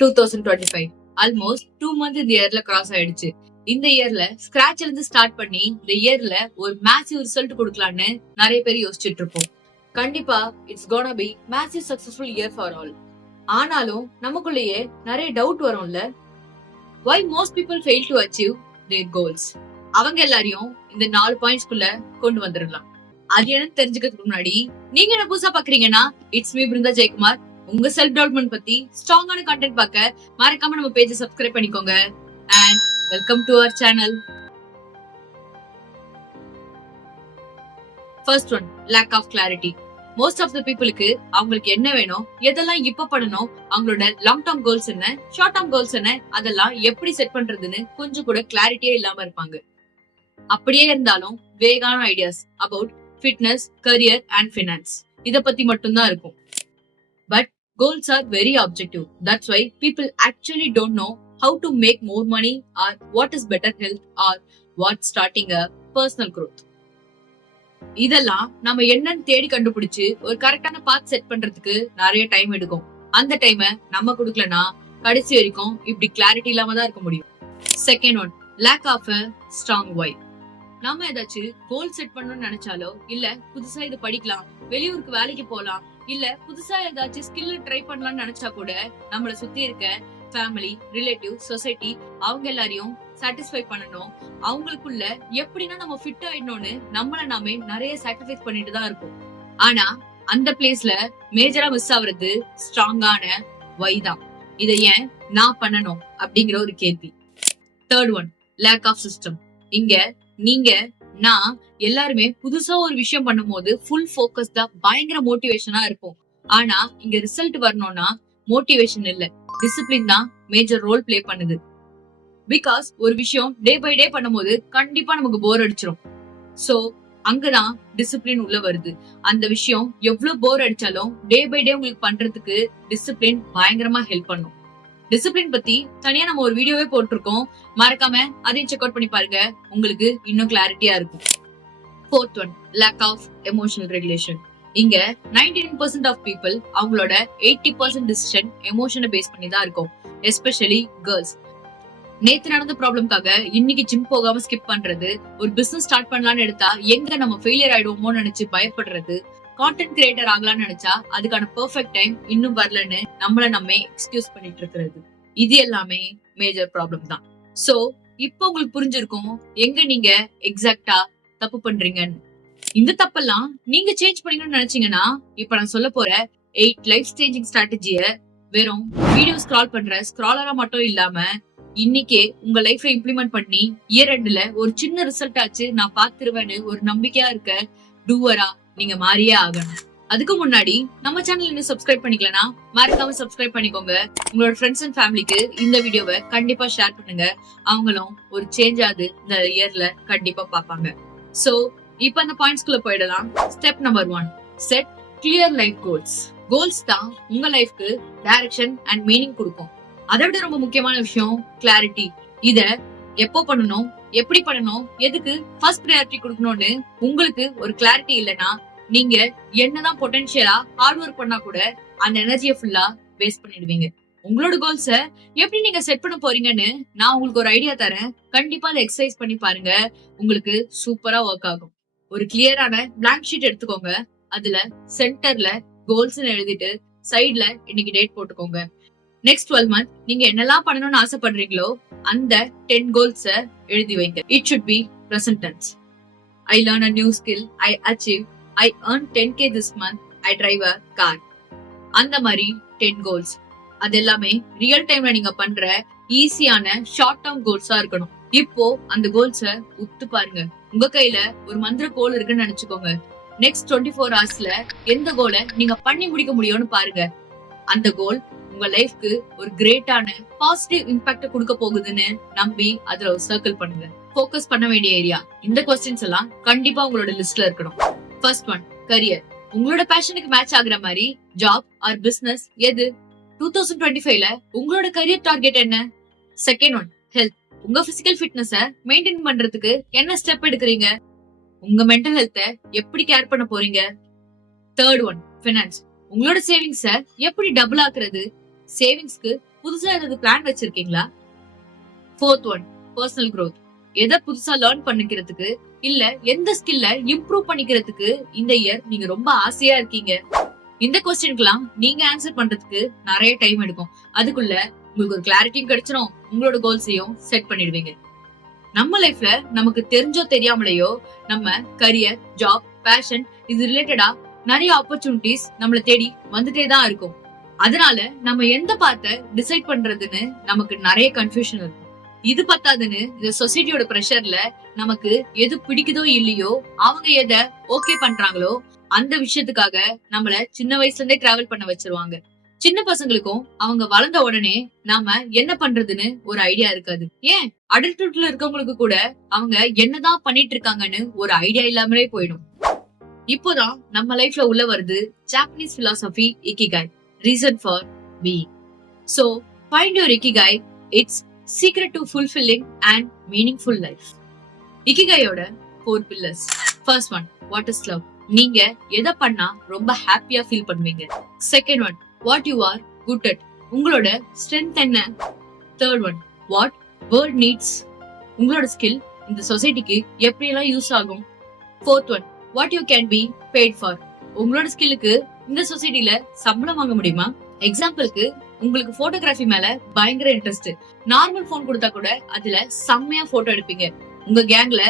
2025 almost 2 month இந்த இயர்ல cross ஆயிடுச்சு. இந்த இயர்ல ஸ்கிராச்ல இருந்து ஸ்டார்ட் பண்ணி இந்த இயர்ல ஒரு மேசிவ் ரிசல்ட் கொடுக்கலான்னு நிறைய பேர் யோசிச்சுட்டு இருப்போம். கண்டிப்பா it's gonna be massive successful year for all. ஆனாலும் நமக்குள்ளேயே நிறைய டவுட் வரும்ல. why most people fail to achieve their goals? அவங்க எல்லாரையும் இந்த 4 பாயிண்ட்ஸ்குள்ள கொண்டு வந்துடலாம். அது என்னன்னு தெரிஞ்சுக்கிறதுக்கு முன்னாடி நீங்க என்ன புதுசா பாக்குறீங்கன்னா இட்ஸ் மீ பிருந்தா ஜெயக்குமார். உங்க செல்ஃப் டெவலப்மெண்ட் பத்தி ஸ்ட்ராங்கான கண்டென்ட் பார்க்க மறக்காம நம்ம பேஜை சப்ஸ்கிரைப் பண்ணிக்கோங்க. And welcome to our channel. First one, lack of clarity. Most of the பீப்புளுக்கு அவங்களுக்கு என்ன வேணும், எதெல்லாம் இப்ப பண்ணணும், அவங்களோட லாங் டேர்ம் கோல்ஸ் என்ன, ஷார்ட் டேர்ம் கோல்ஸ் என்ன, அதெல்லாம் எப்படி செட் பண்றதுன்னு கொஞ்சம் கூட கிளாரிட்டியே இல்லாம இருப்பாங்க. அப்படியே இருந்தாலும் வேகான ideas about fitness, career and finance இத பத்தி மட்டும்தான் இருக்கும். But goals are very objective. That's why people actually don't know how to make more money or what is better health or what starting a personal growth. இதெல்லாம் நம்ம என்னன்னு தேடி கண்டுபிடிச்சு ஒரு கரெக்டான பாத் செட் பண்றதுக்கு நிறைய டைம் எடுக்கும். அந்த டைமை நம்ம கொடுக்கலனா கடைசி வரைக்கும் இப்படி கிளாரிட்டி இல்லாம தான் இருக்க முடியும். Second one, lack of a strong why. நாம ஏதாச்சும் கோல் செட் பண்ணணும்னு நினைச்சாலோ, இல்ல புதுசா இது படிக்கலாம், வெளியூருக்கு வேலைக்கு போலாம், இல்ல புதுசா ஏதாச்சும் ஸ்கில் ட்ரை பண்ணலாம்னு நினைச்சா கூட நம்மள சுத்தி இருக்க ஃபேமிலி, ரிலேட்டிவ், சொசைட்டி அவங்க எல்லாரையும் சாட்டிஸ்ஃபை பண்ணணும், அவங்களுக்குள்ள எப்படின்னா நம்ம ஃபிட் ஆயிடணும்னு நம்மள நாமே நிறைய சாக்ரிஃபைஸ் பண்ணிட்டு தான் இருப்போம். ஆனா அந்த பிளேஸ்ல மேஜரா மிஸ் ஆகுறது ஸ்ட்ராங்கான வை தான். இதை ஏன் நான் பண்ணணும் அப்படிங்கிற ஒரு கேள்வி. Third one, lack of system. இங்க நீங்க நான் எல்லாருமே புதுசா ஒரு விஷயம் பண்ணும் போது ஃபுல் ஃபோக்கஸ்டா பயங்கர மோட்டிவேஷனா இருப்போம். ஆனா இங்க ரிசல்ட் வரணும்னா மோட்டிவேஷன் இல்ல, டிசிப்ளின் தான் மேஜர் ரோல் பிளே பண்ணுது. பிகாஸ் ஒரு விஷயம் டே பை டே பண்ணும்போது கண்டிப்பா நமக்கு போர் அடிச்சிடும். சோ அங்கதான் டிசிப்ளின் உள்ள வருது. அந்த விஷயம் எவ்வளவு போர் அடிச்சாலும் டே பை டே உங்களுக்கு பண்றதுக்கு டிசிப்ளின் பயங்கரமா ஹெல்ப் பண்ணும். டிசிப்ளின் பத்தி தனியா நம்ம ஒரு வீடியோவே போட்டிருக்கோம், மறக்காம அதையும் செக் அவுட் பண்ணி பாருங்க, உங்களுக்கு இன்னும் கிளாரிட்டியா இருக்கும். Fourth one, lack of emotional regulation. இங்க 99% ஆஃப் பீப்புள் அவங்களோட 80% டிசிஷன் எமோஷனை பேஸ் பண்ணி தான் இருக்கும். Especially girls. நேத்து நடந்த ப்ராப்ளம்காக இன்னைக்கு ஜிம் போகாம ஸ்கிப் பண்றது, ஒரு பிசினஸ் ஸ்டார்ட் பண்ணலாம்னு எடுத்தா எங்க நம்ம ஃபெயிலியர் ஆயிடுவோமோன்னு நினைச்சு பயப்படுறது, கான்டென்ட் கிரியேட்டர் ஆகலாம்னு நினைச்சா அதுக்கான பெர்ஃபெக்ட் டைம் இன்னும் வரலன்னு நம்மள நம்ம எக்ஸ்கியூஸ் பண்ணிட்டு இருக்கிறது, இது எல்லாமே மேஜர் ப்ராப்ளம் தான். சோ இப்போ உங்களுக்கு புரிஞ்சிருக்கும் எங்க நீங்க எக்ஸாக்டா தப்பு பண்றீங்கன்னு. இந்த தப்பெல்லாம் நீங்க சேஞ்ச் பண்ணணும்னு நினைச்சீங்கன்னா இப்ப நான் சொல்ல போற 8 லைஃப் சேஞ்சிங் ஸ்ட்ராட்டஜிய வெறும் வீடியோ ஸ்க்ரால் பண்ற ஸ்க்ராலரா மட்டும் இல்லாம இன்னைக்கே உங்க லைஃப்ல இம்ப்ளிமெண்ட் பண்ணி இயர் எண்ட்ல ஒரு சின்ன ரிசல்ட் ஆச்சு நான் பாத்துருவேன்னு ஒரு நம்பிக்கையா இருக்க டூவரா நீங்க மாறியே ஆகணும். அதுக்கு முன்னாடி நம்ம சேனல் இன்னும் சப்ஸ்கிரைப் பண்ணிக்கலனா மறக்காம சப்ஸ்கிரைப் பண்ணிக்கோங்க. உங்களோட ஃப்ரெண்ட்ஸ் அண்ட் ஃபேமிலிக்கு இந்த வீடியோவை கண்டிப்பா ஷேர் பண்ணுங்க. அவங்களும் ஒரு சேஞ்ச் ஆகுது இந்த இயர்ல கண்டிப்பா பாப்பாங்க. சோ இப்ப அந்த பாயிண்ட்ஸ்குள்ள போயிடலாம். Step number 1, set clear life goals. Goals தான் உங்க லைஃப்க்கு டைரக்ஷன் அண்ட் மீனிங் கொடுக்கும். அதை விட ரொம்ப முக்கியமான விஷயம் கிளாரிட்டி. இத எப்போ பண்ணணும், எப்படி பண்ணணும், எதுக்கு ஃபர்ஸ்ட் ப்ரையாரிட்டி கொடுக்கணும்னு உங்களுக்கு ஒரு கிளாரிட்டி இல்லைன்னா நீங்க என்னதான் பொட்டன்ஷியலா ஹார்ட் ஒர்க் பண்ணா கூட அந்த எனர்ஜியை ஃபுல்லா வேஸ்ட் பண்ணிடுவீங்க. உங்களோட கோல்ஸ எப்படி நீங்க செட் பண்ண போறீங்கன்னு நான் உங்களுக்கு ஒரு ஐடியா தரேன். கண்டிப்பா அதை எக்ஸசைஸ் பண்ணி பாருங்க, உங்களுக்கு சூப்பரா ஒர்க் ஆகும். ஒரு கிளியரான பிளாங்க் ஷீட் எடுத்துக்கோங்க. அதுல சென்டர்ல கோல்ஸ் எழுதிட்டு சைட்ல இன்னைக்கு டேட் போட்டுக்கோங்க. நெக்ஸ்ட் 12 month நீங்க என்னெல்லாம் பண்ணணும்னு ஆசைப்படுறீங்களோ அந்த 10 goals எழுதி வைங்க. It should be present tense. I learn a new skill, I achieve, I earn 10k this month, I drive a car. அந்த மாதிரி 10 goals. அது எல்லாமே ரியல் டைம்ல நீங்க பண்ற ஈஸியான ஷார்ட் டேர்ம் கோல்ஸா இருக்கணும். இப்போ அந்த கோல்ஸ உத்து பாருங்க. உங்க கையில ஒரு மந்திர கோல் இருக்குன்னு நினைச்சுக்கோங்க. நெக்ஸ்ட் 24 hours எந்த கோலை நீங்க பண்ணி முடிக்க முடியும்னு பாருங்க. அந்த கோல் உங்க லைஃப்க்கு ஒரு கிரேட்டான பாசிட்டிவ் இம்பாக்ட் கொடுக்க போகுதுன்னு நம்பி அதுல ஒரு சர்க்கிள் பண்ணுங்க. ஃபோக்கஸ் பண்ண வேண்டிய ஏரியா, இந்த क्वेश्चंस எல்லாம் கண்டிப்பா உங்களோட லிஸ்ட்ல இருக்கணும். First one, career. உங்களோட பேஷனுக்கு மேட்ச் ஆகுற மாதிரி ஜாப் ஆர் பிசினஸ் எது? 2025ல உங்களோட கரியர் டார்கெட் என்ன? Second one, health. உங்க பிசிக்கல் ஃபிட்னஸ மெயின்டைன் பண்றதுக்கு என்ன ஸ்டெப் எடுக்கிறீங்க? உங்க மென்டல் ஹெல்த்த எப்படி கேர் பண்ண போறீங்க? Third one, finance. உங்களோட சேவிங்ஸ எப்படி டபுள் ஆக்குறது? சேவிங்ஸ்க்கு புதுசா ஏதாவது பிளான் வச்சிருக்கீங்களா? Fourth one, personal growth. எதை புதுசா லேர்ன் பண்ணிக்கிறதுக்கு இல்ல எந்த ஸ்கில்ல இம்ப்ரூவ் பண்ணிக்கிறதுக்கு இந்த இயர் நீங்க ரொம்ப ஆசையா இருக்கீங்க? இந்த கொஸ்டினுக்குலாம் நீங்க ஆன்சர் பண்றதுக்கு நிறைய டைம் எடுக்கும். அதுக்குள்ள உங்களுக்கு ஒரு கிளாரிட்டியும் கிடைச்சிடும், உங்களோட கோல்ஸையும் செட் பண்ணிடுவீங்க. நம்ம லைஃப்ல நமக்கு தெரிஞ்சோ தெரியாமலையோ நம்ம கரியர், ஜாப், பேஷன் இது ரிலேட்டடா நிறைய ஆப்பர்ச்சுனிட்டிஸ் நம்மள தேடி வந்துட்டே தான் இருக்கும். அதனால நம்ம எந்த பார்த்த டிசைட் பண்றதுன்னு நமக்கு நிறைய கன்ஃபியூஷன் இருக்கும். இது பத்தாதுன்னு இந்த சொசைட்டியோட பிரஷர்ல நமக்கு எது பிடிக்குதோ இல்லையோ, அவங்க எதை ஓகே பண்றாங்களோ அந்த விஷயத்துக்காக நம்மள சின்ன வயசுல இருந்தே டிராவல் பண்ண வச்சிருவாங்க. சின்ன பசங்களுக்கும் அவங்க வளர்ந்த உடனே நாம என்ன பண்றதுன்னு ஒரு ஐடியா இருக்காது. ஏன் அடல்ட்ஹுட்ல இருக்கவங்களுக்கு கூட அவங்க என்னதான் பண்ணிட்டு இருக்காங்கன்னு ஒரு ஐடியா இல்லாமலே போயிடும். இப்போதான் நம்ம லைஃப்ல உள்ள வருது Japanese philosophy ikigai, reason for being. So find your ikigai. It's secret to fulfilling and meaningful life. இக்கிகாயோட 4 pillars. First one, what is love. நீங்க எதை பண்ணா ரொம்ப ஹாப்பியா ஃபீல் பண்ணுவீங்க? Second one, what you are good at. உங்களோட strength என்ன? Third one, what world needs. உங்களோட ஸ்கில் இந்த சொசைட்டிக்கு எப்படியெல்லாம் யூஸ் ஆகும்? Fourth one, what you can be paid for. உங்களோட ஸ்கில்லுக்கு இந்த சொசைட்டில சம்பளம் வாங்க முடியுமா? எக்ஸாம்பிளுக்கு, உங்களுக்கு போட்டோகிராஃபி மேல பயங்கர இன்ட்ரெஸ்ட். நார்மல் போன் கொடுத்தா கூட அதுல செம்மையா போட்டோ எடுப்பீங்க. உங்க கேங்ல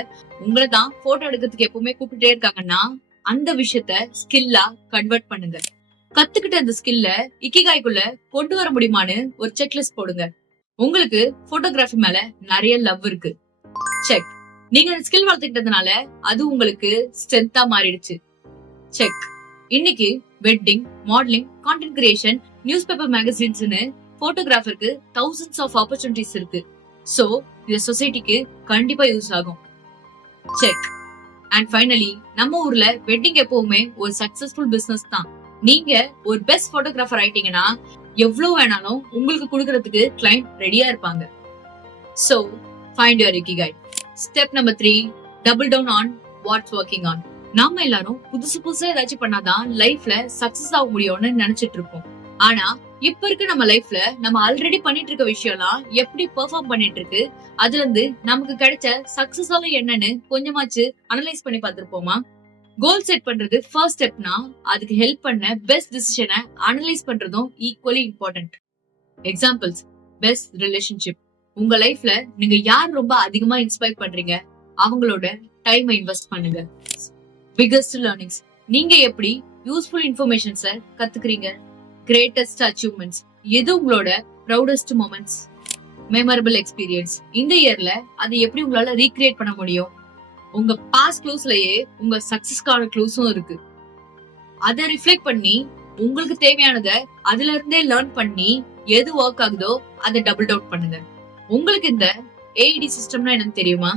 உங்களை தான் போட்டோ எடுக்கிறதுக்கு எப்பவுமே கூப்பிட்டே இருக்காங்கன்னா அந்த விஷயத்த ஸ்கில்லா கன்வெர்ட் பண்ணுங்க. கத்துக்கிட்ட அந்த ஸ்கில்ல இக்கிகாய்க்குள்ள கொண்டு வர முடியுமான்னு ஒரு செக்லிஸ்ட் போடுங்க. உங்களுக்கு போட்டோகிராஃபி மேல நிறைய லவ் இருக்கு. செக். நீங்க அந்த ஸ்கில் வளர்த்துக்கிட்டதுனால அது உங்களுக்கு ஸ்ட்ரென்த்தா மாறிடுச்சு. செக். இன்னைக்கு wedding, modelling, content creation, news paper மேகசின்ஸ்னு போட்டோகிராஃபருக்கு thousands ஆஃப் ஆப்பர்ச்சுனிட்டிஸ் இருக்கு. சோ இது சொசைட்டிக்கு கண்டிப்பா யூஸ் ஆகும். செக். அண்ட் ஃபைனலி, நம்ம ஊர்ல வெட்டிங் எப்பவுமே ஒரு சக்சஸ்ஃபுல் பிசினஸ் தான். நீங்க ஒரு பெஸ்ட் போட்டோகிராஃபர் ஆயிட்டீங்கன்னா எவ்வளவு வேணாலும் உங்களுக்கு கொடுக்கறதுக்கு கிளைண்ட் ரெடியா இருப்பாங்க. So find your ikigai. Step number 3, double down on what's working on. நாம எல்லாரும் புதுசு புதுசா ஏதாச்சும் பண்ணாதான் லைஃப்ல சக்சஸ் ஆக முடியும்னு நினைச்சிட்டு இருக்கோம். ஆனா இப்ப இருக்க நம்ம லைஃப்ல நம்ம ஆல்ரெடி பண்ணிட்டு இருக்க விஷயம்லாம் எப்படி பெர்ஃபார்ம் பண்ணிட்டு இருக்கு, அதுல இருந்து நமக்கு கிடைச்ச சக்சஸ் என்னன்னு கொஞ்சமாச்சு அனலைஸ் பண்ணி பார்த்திருப்போமா? கோல் செட் பண்றது ஃபர்ஸ்ட் ஸ்டெப்னா அதுக்கு ஹெல்ப் பண்ண பெஸ்ட் டிசிஷனை அனலைஸ் பண்றதும் equally important. Examples, best relationship. உங்க லைஃப்ல நீங்க யார் ரொம்ப அதிகமா இன்ஸ்பயர் பண்றீங்க, அவங்களோட டைம் இன்வெஸ்ட் பண்ணுங்க. Biggest learnings. நீங்க எப்படி யூஸ்ஃபுல் இன்ஃபர்மேஷன்ஸை கத்துக்கிறீங்க? Greatest achievements. எது உங்களோட ப்ரௌடஸ்ட் மொமெண்ட்ஸ், மெமரபிள் எக்ஸ்பீரியன்ஸ்? இந்த இயர்ல அதை எப்படி உங்களால ரீக்ரியேட் பண்ண முடியும்? உங்க பாஸ்ட் க்ளூஸ்லயே உங்க சக்சஸ்க்கான க்ளூஸும் இருக்கு. அதை ரிஃப்ளெக்ட் பண்ணி உங்களுக்கு தேவையானத அதுல இருந்தே லேர்ன் பண்ணி எது ஒர்க் ஆகுதோ அதை டபுள் டவுன் பண்ணுங்க. உங்களுக்கு இந்த AED சிஸ்டம்னா என்னன்னு தெரியுமா?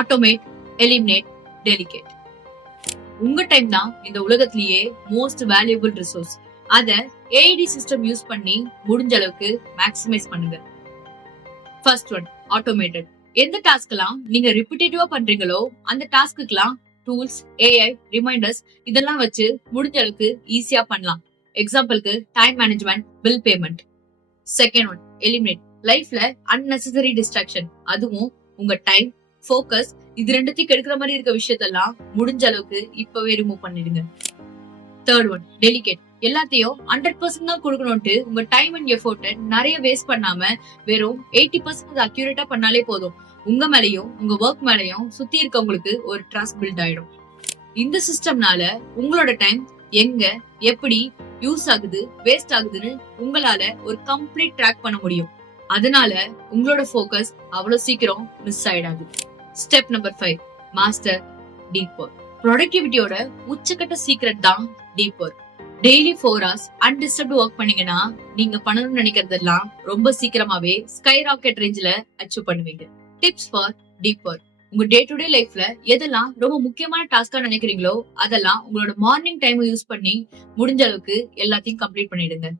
Automate, eliminate, delegate. உங்க டைம் தான் இந்த உலகத்திலேயே மோஸ்ட் வேல்யூபிள் ரிசோர்ஸ். அத AED சிஸ்டம் யூஸ் பண்ணி முடிஞ்ச அளவுக்கு மேக்ஸிமைஸ் பண்ணுங்க. First one, automated. எந்த டாஸ்க்லாம் நீங்க ரிப்பீட்டேட்டிவா பண்றீங்களோ அந்த டாஸ்க்குலாம் டூல்ஸ், AI, ரிமைண்டர்ஸ் இதெல்லாம் வச்சு முடிஞ்ச அளவுக்கு ஈஸியா பண்ணலாம். எக்ஸாம்பிளுக்கு, time management, bill payment. Second one, eliminate. லைஃப்ல அன்னெசரி டிஸ்ட்ராக்ஷன், அதுவும் உங்க டைம், ஃபோக்கஸ் இது ரெண்டுத்தையும் கெடுக்கிற மாதிரி இருக்க விஷயத்தெல்லாம் முடிஞ்ச அளவுக்கு இப்பவே ரிமூவ் பண்ணிடுங்க. Third one, delegate. எல்லாத்தையும் 100% தான் கொடுக்கணும்ட்டு உங்க டைம் அண்ட் எஃபோர்ட் நிறைய வேஸ்ட் பண்ணாம வெறும் 80% அக்யூரேட்டா பண்ணாலே போதும். உங்க மேலயும் உங்க ஒர்க் மேலயும் சுத்தி இருக்கவங்களுக்கு ஒரு ட்ரஸ்ட் பில்ட் ஆயிடும். இந்த சிஸ்டம்னால உங்களோட டைம் எங்க எப்படி யூஸ் ஆகுது, வேஸ்ட் ஆகுதுன்னு உங்களால ஒரு கம்ப்ளீட் ட்ராக் பண்ண முடியும். அதனால உங்களோட ஃபோக்கஸ் அவ்வளவு சீக்கிரம் மிஸ் ஆயிடாது. Step number 5, master deep work. ப்ரொடக்டிவிட்டியோட உச்சக்கட்ட சீக்ரெட் தான் deep work. Daily 4 hours undisturbed work பண்ணீங்கன்னா நீங்க பண்ணணும்னு நினைக்கிறதெல்லாம் ரொம்ப சீக்கிரமாவே ஸ்கை ராக்கெட் ரேஞ்சில அச்சீவ் பண்ணுவீங்க. Tips for deep work. உங்க டே டு டே லைஃப்ல எதெல்லாம் ரொம்ப முக்கியமான டாஸ்கா நினைக்கிறீங்களோ அதெல்லாம் உங்களோட மார்னிங் டைம் யூஸ் பண்ணி முடிஞ்ச அளவுக்கு எல்லாத்தையும் கம்ப்ளீட் பண்ணிடுங்க.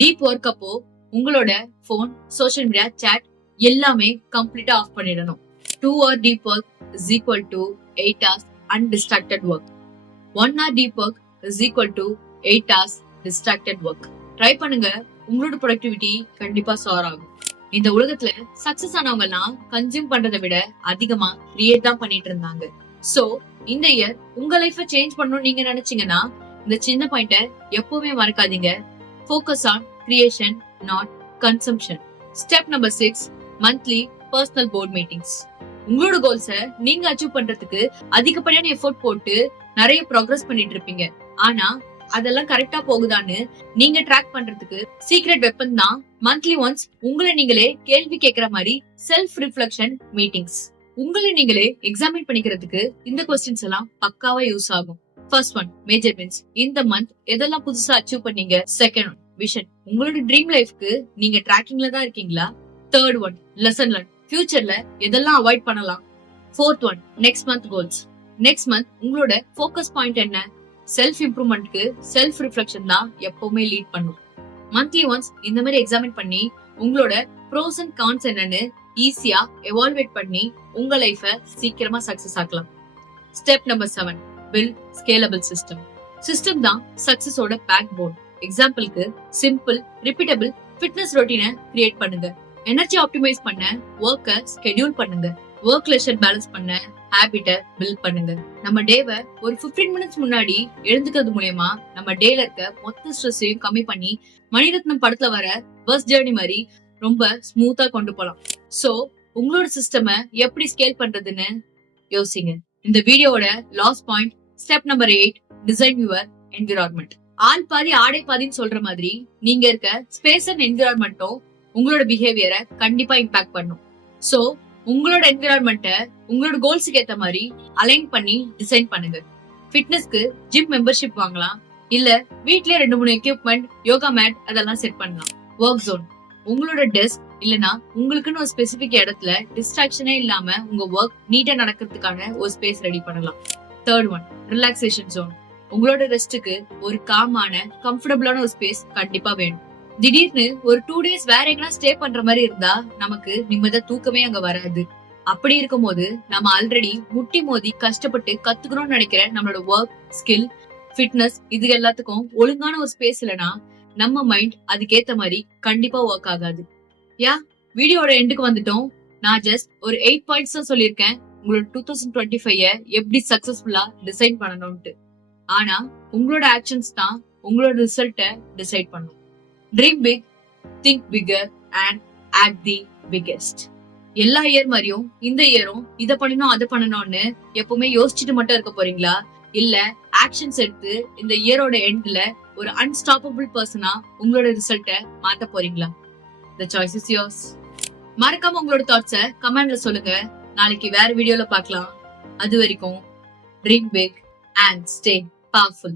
டீப் ஒர்க் அப்போ உங்களோட போன், சோஷியல் மீடியா, சாட் எல்லாமே கம்ப்ளீட்டா ஆஃப் பண்ணிடணும். 2 hour deep work is equal to 8 hours undistracted work. 1 hour deep work is equal to 8 hours distracted work. Try பண்ணுங்க, உங்களோட ப்ரொடக்டிவிட்டி கண்டிப்பா சார் ஆகும். இந்த உலகத்துல சக்சஸ் ஆனவங்க எல்லாம் கன்சியூம் பண்றதை விட அதிகமா கிரியேட் தான் பண்ணிட்டு இருந்தாங்க. சோ இந்த இயர் உங்க லைஃப சேஞ்ச் பண்ணணும்னு நீங்க நினைச்சீங்கன்னா இந்த சின்ன பாயிண்ட எப்பவுமே மறக்காதீங்க. Focus on creation, not consumption. Step number 6, monthly personal board meetings. உங்களோட கோல்ஸ நீங்க அச்சீவ் பண்றதுக்கு அதிகப்படியான எஃபோர்ட் போட்டு நிறைய ப்ராக்ரஸ் பண்ணிட்டு இருப்பீங்க. ஆனா அதெல்லாம் கரெக்டா போகுதான்னு நீங்க ட்ராக் பண்றதுக்கு சீக்ரெட் வெப்பன் தான் மந்த்லி ஒன்ஸ் உங்களை நீங்களே கேள்வி கேட்கிற மாதிரி செல்ஃப் ரிஃப்ளெக்ஷன் மீட்டிங்ஸ். உங்களை நீங்களே எக்ஸாமின் பண்ணிக்கிறதுக்கு இந்த கொஸ்டின்ஸ் எல்லாம் பக்காவா யூஸ் ஆகும். First one, major wins. இந்த மந்த் எதெல்லாம் புதுசா அச்சீவ் பண்ணீங்க? Second one, vision. உங்களோட ட்ரீம் லைஃப்க்கு நீங்க ட்ராக்கிங்ல தான் இருக்கீங்களா? Third one, lesson learn. ஃபியூச்சர்ல எதெல்லாம் அவாய்ட் பண்ணலாம்? Fourth one, next month goals. Next month உங்களோட ஃபோக்கஸ் பாயிண்ட் என்ன? செல்ஃப் இம்ப்ரூவ்மெண்ட்க்கு செல்ஃப் ரிஃப்ளெக்ஷன் தான் எப்பவுமே லீட் பண்ணும். மந்த்லி ஒன்ஸ் இந்த மாதிரி எக்ஸாமின் பண்ணி உங்களோட ப்ரோஸ் அண்ட் கான்ஸ் என்னன்னு ஈஸியா எவால்வேட் பண்ணி உங்க லைஃப சீக்கிரமா சக்சஸ் ஆக்கலாம். Step number 7, build scalable system. System தான் சக்சஸோட பேக் போன். எக்ஸாம்பிளுக்கு சிம்பிள், ரிப்பீட்டபிள் ஃபிட்னஸ் ரொட்டீனை கிரியேட் பண்ணுங்க. எனர்ஜி ஆப்டிமைஸ் பண்ண ஒர்க்க ஸ்கெடியூல் பண்ணுங்க. ஒர்க் லெஷர் பேலன்ஸ் பண்ண ஹேபிட்ட பில்ட் பண்ணுங்க. நம்ம டேவை ஒரு 15 மினிட்ஸ் முன்னாடி எழுந்துக்கிறது மூலமா நம்ம டேல இருக்க மொத்த ஸ்ட்ரெஸ்ஸையும் கம்மி பண்ணி மணிரத்னம் படத்துல வர பஸ் ஜேர்னி மாதிரி ரொம்ப ஸ்மூத்தா கொண்டு போலாம். சோ உங்களோட சிஸ்டமை எப்படி ஸ்கேல் பண்றதுன்னு யோசிங்க. இந்த வீடியோவோட last point, step number 8, design your environment. ஆள் பாதி ஆடை பாதின்னு சொல்ற மாதிரி நீங்க இருக்க ஸ்பேஸ் அண்ட் என்விரான்மெண்ட்டும் உங்களோட பிஹேவியரை கண்டிப்பா இம்பாக்ட் பண்ணும். சோ உங்களோட என்விரான்மெண்ட்ட உங்களோட கோல்ஸுக்கு ஏத்த மாதிரி அலைன் பண்ணி டிசைன் பண்ணுங்க. ஃபிட்னஸ்க்கு ஜிம் மெம்பர்ஷிப் வாங்கலாம், இல்ல வீட்லயே 2-3 எக்யூப்மெண்ட், யோகா மேட் அதெல்லாம் செட் பண்ணலாம். Work zone. உங்களோட டெஸ்க் இல்லனா உங்களுக்குன்னு ஒரு ஸ்பெசிபிக் இடத்துல டிஸ்ட்ராக்ஷனே இல்லாம உங்க ஒர்க் நீட்டா நடக்கிறதுக்கான ஒரு ஸ்பேஸ் ரெடி பண்ணலாம். Third one, relaxation zone. உங்களோட ரெஸ்ட்டுக்கு ஒரு காமான கம்ஃபர்டபுளான ஒரு ஸ்பேஸ் கண்டிப்பா வேணும். திடீர்னு ஒரு 2 days வேற எங்கன்னா ஸ்டே பண்ற மாதிரி இருந்தா நமக்கு நிம்மதியா தூக்கமே அங்க வராது. அப்படி இருக்கும் போது நம்ம ஆல்ரெடி முட்டி மோதி கஷ்டப்பட்டு கத்துக்கணும்னு நினைக்கிற நம்மளோட ஒர்க், ஸ்கில், ஃபிட்னஸ் இது எல்லாத்துக்கும் ஒழுங்கான ஒரு ஸ்பேஸ் இல்லனா நம்ம மைண்ட் அதுக்கேத்த மாதிரி கண்டிப்பா ஒர்க் ஆகாது. வீடியோட எண்டுக்கு வந்துட்டோம். நான் ஜஸ்ட் ஒரு 8 பாயிண்ட்ஸ் தான் சொல்லியிருக்கேன் உங்களோட 2025 எப்படி சக்சஸ்ஃபுல்லா டிசைன் பண்ணணும்ட்டு. ஆனா உங்களோட ஆக்ஷன்ஸ் தான் உங்களோட ரிசல்ட்டை டிசைட் பண்ணும். Dream big, think bigger and act the biggest. எல்லா இயர் மாதிரியும் இந்த இயரும் இதை பண்ணணும் அதை பண்ணணும்னு எப்பவுமே யோசிச்சுட்டு மட்டும் இருக்க போறீங்களா? இல்ல ஆக்ஷன்ஸ் எடுத்து இந்த இயரோட எண்ட்ல ஒரு அன்ஸ்டாப்பபிள் பர்சனா உங்களோட ரிசல்ட்டை மாத்த போறீங்களா? The choice is yours. மறக்காம உங்களோட தாட்ஸை கமெண்ட்ல சொல்லுங்க. நாளைக்கு வேற வீடியோல பார்க்கலாம். அது வரைக்கும் dream big and stay powerful.